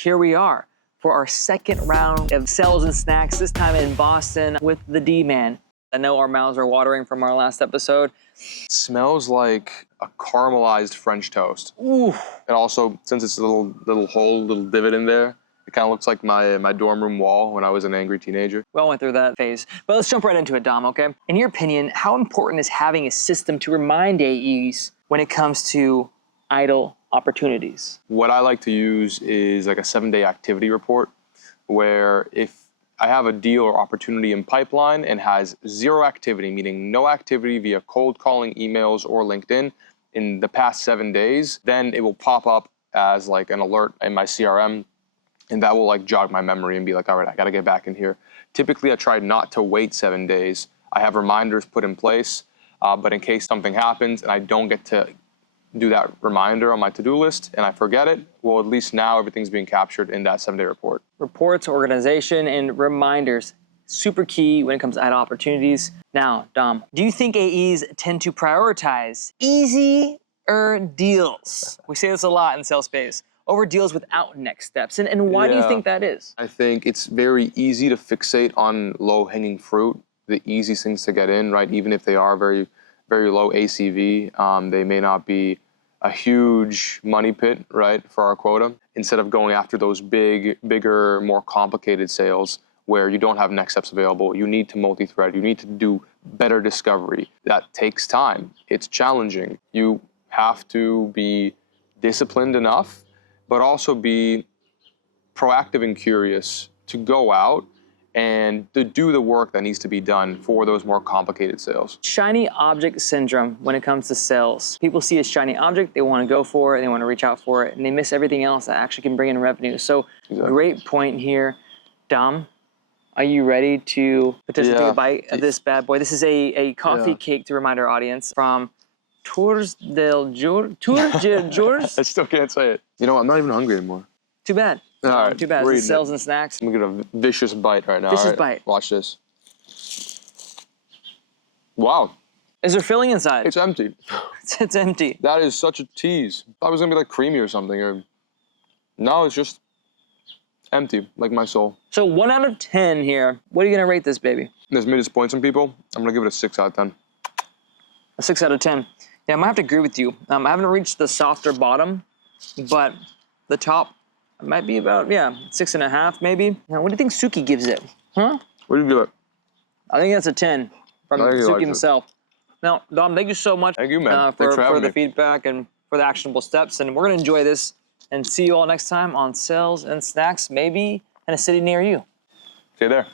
here we are for our second round of sales and snacks, this time in Boston with the D-Man. I know our mouths are watering from our last episode. It smells like a caramelized French toast. Ooh. And also, since it's a little hole, little divot in there, it kind of looks like my dorm room wall when I was an angry teenager. We all went through that phase. But let's jump right into it, Dom, okay? In your opinion, how important is having a system to remind AEs when it comes to idle opportunities? What I like to use is like a 7-day activity report, where if I have a deal or opportunity in pipeline and has zero activity, meaning no activity via cold calling, emails, or LinkedIn in the past 7 days, then it will pop up as like an alert in my CRM, and that will like jog my memory and be like, all right, I gotta get back in here. Typically, I try not to wait 7 days. I have reminders put in place, but in case something happens and I don't get to do that reminder on my to-do list and I forget it, well, at least now everything's being captured in that 7-day report. Reports, organization, and reminders, super key when it comes to idle opportunities. Now, Dom, do you think AEs tend to prioritize easier deals? We say this a lot in sales space, over deals without next steps. And why do you think that is? I think it's very easy to fixate on low-hanging fruit, the easiest things to get in, right? Even if they are very, very low ACV, they may not be a huge money pit, right, for our quota. Instead of going after those bigger, more complicated sales where you don't have next steps available, you need to multi-thread, you need to do better discovery. That takes time. It's challenging. You have to be disciplined enough, but also be proactive and curious to go out and to do the work that needs to be done for those more complicated sales. Shiny object syndrome when it comes to sales. People see a shiny object, they want to go for it, they want to reach out for it, and they miss everything else that actually can bring in revenue. So great point here. Dom, are you ready to potentially take a bite of this bad boy? This is a coffee cake to remind our audience from Tours del Jours. I still can't say it. You know, I'm not even hungry anymore. Too bad. All right, too bad. This is sales and snacks. I'm gonna get a vicious bite right now. Vicious bite. Watch this. Wow. Is there filling inside? It's empty. It's empty. That is such a tease. I thought it was gonna be like creamy or something. Or no, it's just empty, like my soul. So 1 out of 10 here. What are you gonna rate this baby? This may disappoint some people. I'm gonna give it a 6 out of 10. A 6 out of 10. Yeah, I might have to agree with you. I haven't reached the softer bottom, but the top might be about, 6.5 maybe. Now, what do you think Suki gives it? Huh? What do you give it? I think that's a 10 from Suki himself. Now, Dom, thank you so much thank you, man. for the feedback and for the actionable steps. And we're going to enjoy this and see you all next time on Sales and Snacks, maybe in a city near you. See you there.